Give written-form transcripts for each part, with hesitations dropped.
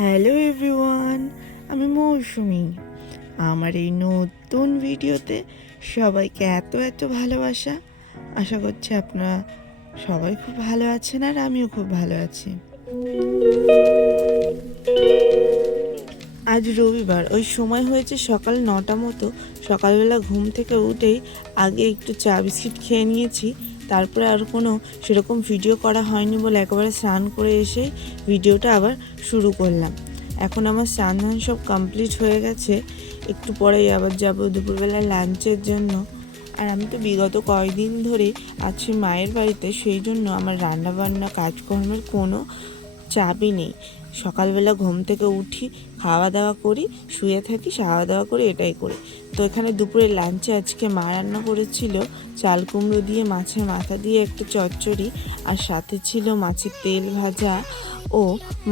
Hello everyone, আমি মৌসুমি। আমার এই নতুন ভিডিওতে সবাইকে এত এত ভালোবাসা। আশা করছি আপনারা সবাই খুব ভালো আছেন আর আমিও খুব ভালো আছি। আজ রবিবার, ওই সময় হয়েছে সকাল 9টা মতো। সকালবেলা ঘুম থেকে উঠেই আগে একটু চা বিস্কিট খেয়ে নিয়েছি, তারপরে আর কোনো সেরকম ভিডিও করা হয়নি বলে একেবারে স্নান করে এসেই ভিডিওটা আবার শুরু করলাম। এখন আমার স্নান ধান সব কমপ্লিট হয়ে গেছে, একটু পরেই আবার যাব দুপুরবেলা লাঞ্চের জন্য। আর আমি তো বিগত কয়েকদিন ধরে আছি মায়ের বাড়িতে, সেই জন্য আমার রান্নাবান্না কাজকর্মের কোনো চাপই নেই। সকালবেলা ঘুম থেকে উঠি, খাওয়া দাওয়া করি, শুয়ে থাকি, খাওয়া দাওয়া করি, এটাই করি। তো এখানে দুপুরে লাঞ্চে আজকে মা রান্না করেছিল চাল কুমড়ো দিয়ে মাছের মাথা দিয়ে একটা চচ্চড়ি, আর সাথে ছিল মাছের তেল ভাজা ও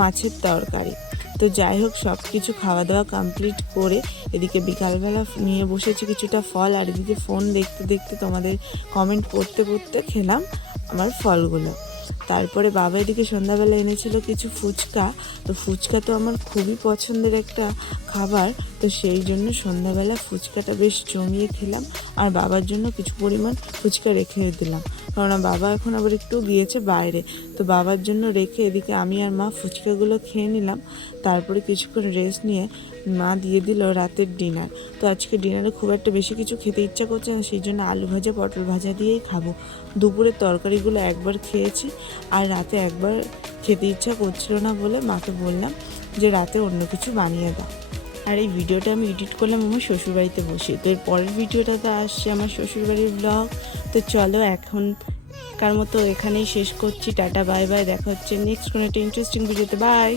মাছের তরকারি। তো যাই হোক, সব কিছু খাওয়া দাওয়া কমপ্লিট করে এদিকে বিকালবেলা নিয়ে বসেছি কিছুটা ফল, আর এদিকে ফোন দেখতে দেখতে তোমাদের কমেন্ট পড়তে পড়তে খেলাম আমার ফলগুলো। তারপরে বাবা এদিকে সন্ধ্যাবেলা এনেছিল কিছু ফুচকা। তো ফুচকা তো আমার খুবই পছন্দের একটা খাবার, তো সেই জন্য সন্ধ্যাবেলা ফুচকাটা বেশ জমিয়ে খেলাম। আর বাবার জন্য কিছু পরিমাণ ফুচকা রেখে দিলাম, কারণ বাবা এখন আবার একটু গিয়েছে বাইরে। তো বাবার জন্য রেখে এদিকে আমি আর মা ফুচকাগুলো খেয়ে নিলাম। তারপরে কিছুক্ষণ রেস্ট নিয়ে মা দিয়ে দিল রাতের ডিনার। তো আজকে ডিনারে খুব একটা বেশি কিছু খেতে ইচ্ছা করছে না, সেই জন্য আলু ভাজা পটল ভাজা দিয়েই খাবো। দুপুরের তরকারিগুলো একবার খেয়েছি, আর রাতে একবার খেতে ইচ্ছা করছিল না বলে মাকে বললাম যে রাতে অন্য কিছু বানিয়ে দাও। আর এই ভিডিওটা আমি এডিট করলাম আমার শ্বশুরবাড়িতে বসে। তো এর পরের ভিডিওটা তো আসছে আমার শ্বশুরবাড়ির ব্লগ। তো চলো এখনকার মতো এখানেই শেষ করছি। টাটা বাই বাই, দেখা হচ্ছে নেক্সট কোনো একটা ইন্টারেস্টিং ভিডিওতে। বাই।